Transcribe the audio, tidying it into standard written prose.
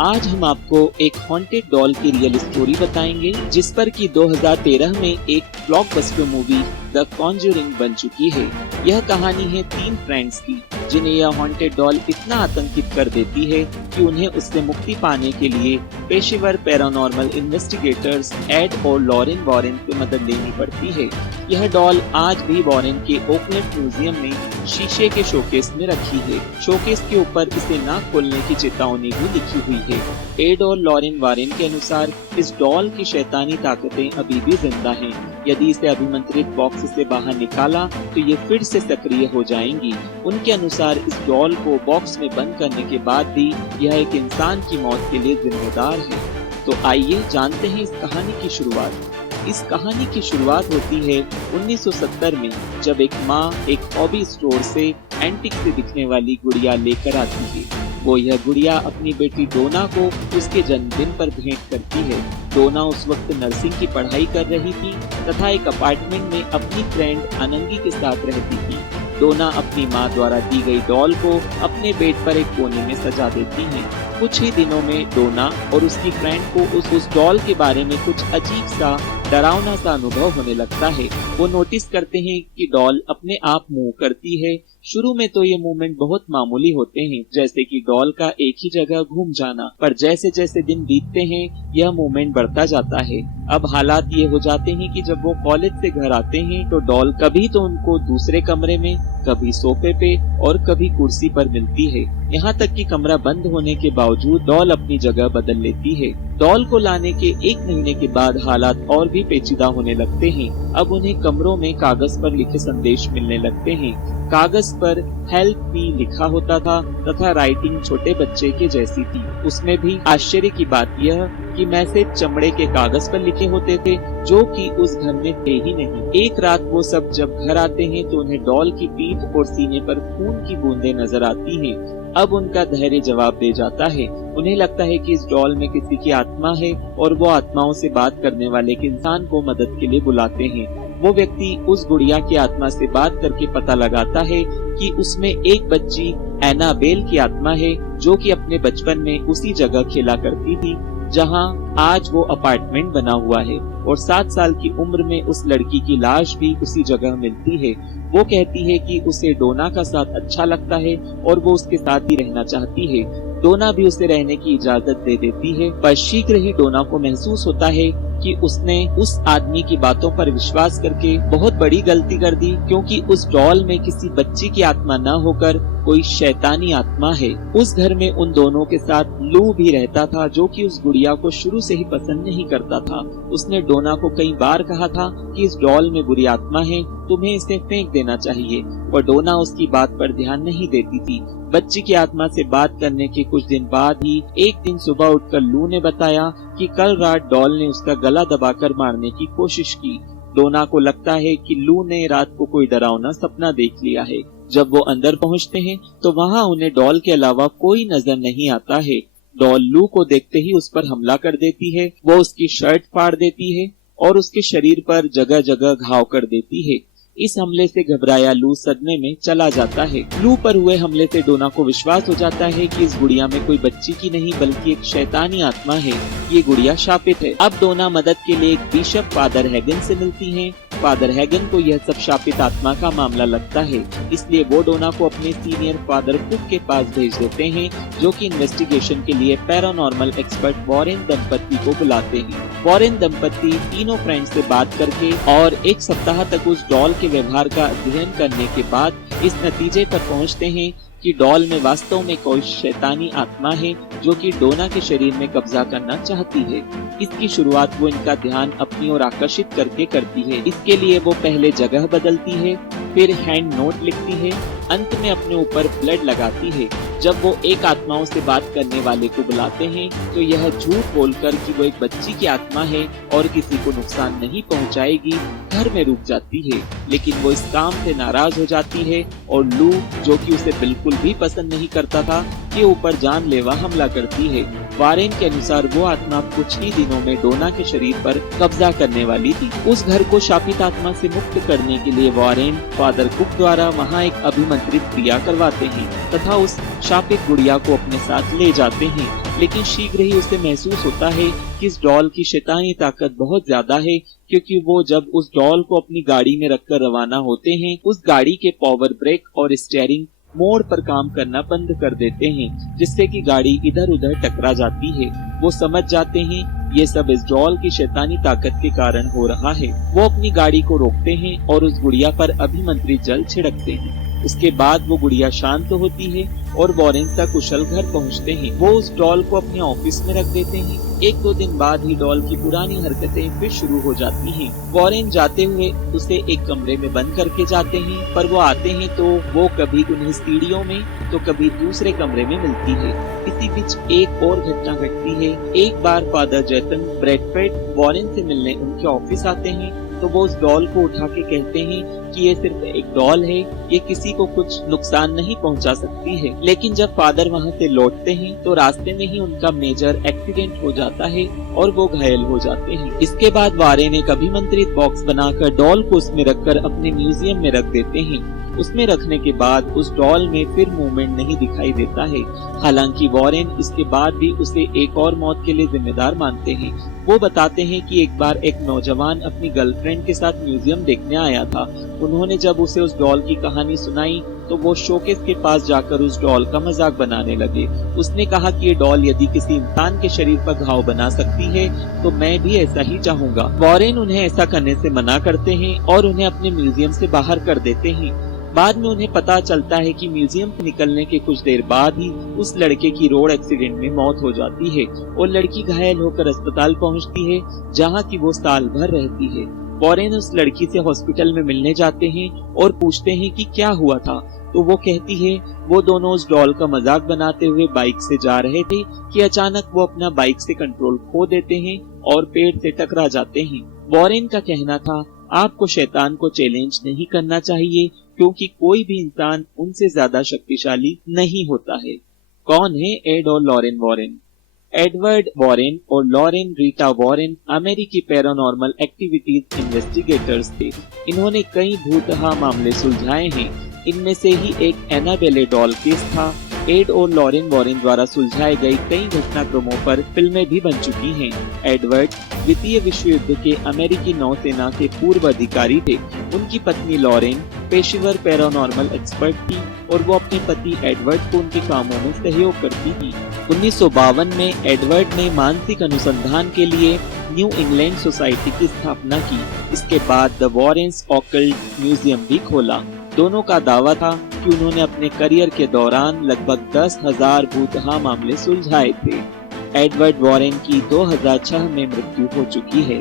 आज हम आपको एक हॉन्टेड डॉल की रियल स्टोरी बताएंगे, जिस पर कि 2013 में एक ब्लॉकबस्टर मूवी द कॉन्जरिंग बन चुकी है। यह कहानी है 3 फ्रेंड्स की, जिन्हें यह हॉन्टेड डॉल इतना आतंकित कर देती है कि उन्हें उससे मुक्ति पाने के लिए पेशेवर पैरानॉर्मल इन्वेस्टिगेटर्स एड और लॉरेन वॉरेन की मदद लेनी पड़ती है। यह डॉल आज भी वॉरेन के ओकलैंड म्यूजियम में शीशे के शोकेस में रखी है। शोकेस के ऊपर इसे ना खोलने की चेतावनी भी लिखी हुई है। एड और लॉरेन वॉरेन के अनुसार इस डॉल की शैतानी ताकतें अभी भी जिंदा हैं। यदि इसे अभिमंत्रित बॉक्स से बाहर निकाला तो ये फिर से सक्रिय हो जाएंगी। उनके अनुसार इस डॉल को बॉक्स में बंद करने के बाद भी यह एक इंसान की मौत के लिए जिम्मेदार है। तो आइए जानते हैं इस कहानी की शुरुआत। इस कहानी की शुरुआत होती है 1970 में, जब एक माँ एक हॉबी स्टोर से एंटिक से दिखने वाली गुड़िया लेकर आती है। वो यह गुड़िया अपनी बेटी डोना को उसके जन्मदिन पर भेंट करती है। डोना उस वक्त नर्सिंग की पढ़ाई कर रही थी तथा एक अपार्टमेंट में अपनी फ्रेंड अनंगी के साथ रहती थी। डोना अपनी माँ द्वारा दी गई डॉल को अपने बेड पर एक कोने में सजा देती है। कुछ ही दिनों में डोना और उसकी फ्रेंड को उस डॉल के बारे में कुछ अजीब सा डरावना सा अनुभव होने लगता है। वो नोटिस करते हैं कि डॉल अपने आप मूव करती है। शुरू में तो ये मूवमेंट बहुत मामूली होते हैं, जैसे कि डॉल का एक ही जगह घूम जाना, पर जैसे जैसे दिन बीतते हैं यह मूवमेंट बढ़ता जाता है। अब हालात ये हो जाते हैं कि जब वो कॉलेज से घर आते हैं तो डॉल कभी तो उनको दूसरे कमरे में, कभी सोफे पे और कभी कुर्सी पर मिलती है। यहाँ तक कि कमरा बंद होने के बावजूद डॉल अपनी जगह बदल लेती है। डॉल को लाने के 1 महीने के बाद हालात और भी पेचीदा होने लगते हैं। अब उन्हें कमरों में कागज पर लिखे संदेश मिलने लगते हैं। कागज पर हेल्प मी लिखा होता था तथा राइटिंग छोटे बच्चे के जैसी थी। उसमें भी आश्चर्य की बात यह कि मैसेज चमड़े के कागज पर लिखे होते थे, जो कि उस घर में थे ही नहीं। एक रात वो सब जब घर आते हैं तो उन्हें डॉल की पीठ और सीने पर खून की बूंदें नजर आती हैं। अब उनका धैर्य जवाब दे जाता है। उन्हें लगता है कि इस डॉल में किसी की आत्मा है और वो आत्माओं से बात करने वाले एक इंसान को मदद के लिए बुलाते हैं। वो व्यक्ति उस गुड़िया की आत्मा से बात करके पता लगाता है कि उसमें एक बच्ची एनाबेल की आत्मा है, जो कि अपने बचपन में उसी जगह खेला करती थी जहां आज वो अपार्टमेंट बना हुआ है, और 7 साल की उम्र में उस लड़की की लाश भी उसी जगह मिलती है। वो कहती है कि उसे डोना का साथ अच्छा लगता है और वो उसके साथ ही रहना चाहती है। डोना भी उसे रहने की इजाजत दे देती है, पर शीघ्र ही डोना को महसूस होता है कि उसने उस आदमी की बातों पर विश्वास करके बहुत बड़ी गलती कर दी, क्योंकि उस डॉल में किसी बच्ची की आत्मा न होकर कोई शैतानी आत्मा है। उस घर में उन दोनों के साथ लू भी रहता था, जो कि उस गुड़िया को शुरू से ही पसंद नहीं करता था। उसने डोना को कई बार कहा था कि इस डॉल में बुरी आत्मा है, तुम्हें इसे फेंक देना चाहिए, पर डोना उसकी बात पर ध्यान नहीं देती थी। बच्ची की आत्मा से बात करने के कुछ दिन बाद ही एक दिन सुबह उठकर लू ने बताया कि कल रात डॉल ने उसका गला दबाकर मारने की कोशिश की। डोना को लगता है कि लू ने रात को कोई डरावना सपना देख लिया है। जब वो अंदर पहुंचते हैं तो वहां उन्हें डॉल के अलावा कोई नजर नहीं आता है। डॉल लू को देखते ही उस पर हमला कर देती है। वो उसकी शर्ट फाड़ देती है और उसके शरीर पर जगह जगह घाव कर देती है। इस हमले से घबराया लू सदमे में चला जाता है। लू पर हुए हमले से डोना को विश्वास हो जाता है कि इस गुड़िया में कोई बच्ची की नहीं बल्कि एक शैतानी आत्मा है। ये गुड़िया शापित है। अब डोना मदद के लिए एक बिशप फादर हैगन से मिलती हैं। फादर हैगन को यह सब शापित आत्मा का मामला लगता है, इसलिए वो डोना को अपने सीनियर फादर कुक के पास भेज देते हैं, जो कि इन्वेस्टिगेशन के लिए पैरानॉर्मल एक्सपर्ट वॉरेन दंपति को बुलाते हैं। वॉरेन दंपति तीनों फ्रेंड्स से बात करके और 1 सप्ताह तक उस डॉल के व्यवहार का अध्ययन करने के बाद इस नतीजे पर पहुंचते हैं कि डॉल में वास्तव में कोई शैतानी आत्मा है, जो कि डोना के शरीर में कब्जा करना चाहती है। इसकी शुरुआत वो इनका ध्यान अपनी ओर आकर्षित करके करती है। इसके लिए वो पहले जगह बदलती है, फिर हैंड नोट लिखती है, अंत में अपने ऊपर ब्लड लगाती है। जब वो एक आत्माओं से बात करने वाले को बुलाते हैं तो यह झूठ बोलकर कि वो एक बच्ची की आत्मा है और किसी को नुकसान नहीं पहुंचाएगी, घर में रुक जाती है। लेकिन वो इस काम से नाराज हो जाती है और लू, जो कि उसे बिल्कुल भी पसंद नहीं करता था, के ऊपर जानलेवा हमला करती है। वारेन के अनुसार वो आत्मा कुछ ही दिनों में डोना के शरीर पर कब्जा करने वाली थी। उस घर को शापित आत्मा से मुक्त करने के लिए वारेन फादर कुक द्वारा वहाँ एक अभिमंत्रित क्रिया करवाते हैं तथा उस शापित गुड़िया को अपने साथ ले जाते हैं। लेकिन शीघ्र ही उसे महसूस होता है कि इस डॉल की शैतानी ताकत बहुत ज्यादा है, क्योंकि वो जब उस डॉल को अपनी गाड़ी में रखकर रवाना होते हैं, उस गाड़ी के पावर ब्रेक और स्टीयरिंग मोड़ पर काम करना बंद कर देते हैं, जिससे कि गाड़ी इधर उधर टकरा जाती है। वो समझ जाते हैं ये सब इस डॉल की शैतानी ताकत के कारण हो रहा है। वो अपनी गाड़ी को रोकते हैं और उस गुड़िया पर अभिमंत्रित जल छिड़कते हैं। उसके बाद वो गुड़िया शांत होती है और वॉरेन तक कुशल घर पहुंचते हैं। वो उस डॉल को अपने ऑफिस में रख देते हैं। 1-2 दिन बाद ही डॉल की पुरानी हरकतें फिर शुरू हो जाती हैं। वॉरेन जाते हुए उसे एक कमरे में बंद करके जाते हैं, पर वो आते हैं तो वो कभी उन्हें सीढ़ियों में तो कभी दूसरे कमरे में मिलती है। इसी बीच एक और घटना घटती है। एक बार फादर जैतन ब्रैडफोर्ड वॉरेन से मिलने उनके ऑफिस आते हैं, तो वो उस डॉल को उठा के कहते हैं कि ये सिर्फ एक डॉल है, ये किसी को कुछ नुकसान नहीं पहुंचा सकती है। लेकिन जब फादर वहां से लौटते हैं तो रास्ते में ही उनका मेजर एक्सीडेंट हो जाता है और वो घायल हो जाते हैं। इसके बाद वॉरेन एक अभिमंत्रित बॉक्स बनाकर डॉल को उसमें रखकर अपने म्यूजियम में रख देते हैं। उसमें रखने के बाद उस डॉल में फिर मूवमेंट नहीं दिखाई देता है। हालांकि वॉरेन इसके बाद भी उसे एक और मौत के लिए जिम्मेदार मानते हैं। वो बताते हैं कि एक बार एक नौजवान अपनी गर्लफ्रेंड के साथ म्यूजियम देखने आया था। उन्होंने जब उसे उस डॉल की कहानी सुनाई तो वो शोकेस के पास जाकर उस डॉल का मजाक बनाने लगे। उसने कहा कि ये डॉल यदि किसी इंसान के शरीर पर घाव बना सकती है तो मैं भी ऐसा ही चाहूंगा। वॉरेन उन्हें ऐसा करने से मना करते हैं और उन्हें अपने म्यूजियम से बाहर कर देते हैं। बाद में उन्हें पता चलता है कि म्यूजियम से निकलने के कुछ देर बाद ही उस लड़के की रोड एक्सीडेंट में मौत हो जाती है और लड़की घायल होकर अस्पताल पहुंचती है, जहां की वो साल भर रहती है। वॉरेन उस लड़की से हॉस्पिटल में मिलने जाते हैं और पूछते हैं कि क्या हुआ था, तो वो कहती है वो दोनों उस डॉल का मजाक बनाते हुए बाइक से जा रहे थे कि अचानक वो अपना बाइक से कंट्रोल खो देते हैं और पेड़ से टकरा जाते हैं। वॉरेन का कहना था आपको शैतान को चैलेंज नहीं करना चाहिए, क्योंकि कोई भी इंसान उनसे ज्यादा शक्तिशाली नहीं होता है। कौन है एड और लॉरेन वॉरेन? एडवर्ड वॉरेन और लॉरेन रीटा वॉरेन अमेरिकी पैरानॉर्मल एक्टिविटीज इन्वेस्टिगेटर्स थे। इन्होंने कई भूतहा मामले सुलझाए हैं। इनमें से ही एक एनाबेले डॉल केस था। एड और लॉरेन वॉरेन द्वारा सुलझाए गए कई घटनाक्रमों पर फिल्में भी बन चुकी हैं। एडवर्ड द्वितीय विश्व युद्ध के अमेरिकी नौसेना के पूर्व अधिकारी थे। उनकी पत्नी लॉरेन पेशेवर पैरानॉर्मल एक्सपर्ट थी और वो अपने पति एडवर्ड को उनके कामों में सहयोग करती थी। 1952 में एडवर्ड ने मानसिक अनुसंधान के लिए न्यू इंग्लैंड सोसाइटी की स्थापना की। इसके बाद द वॉरेन्स ऑकल्ट म्यूजियम भी खोला। दोनों का दावा था कि उन्होंने अपने करियर के दौरान लगभग 10,000 भूतहा मामले सुलझाए थे। एडवर्ड वॉरेन की 2006 में मृत्यु हो चुकी है।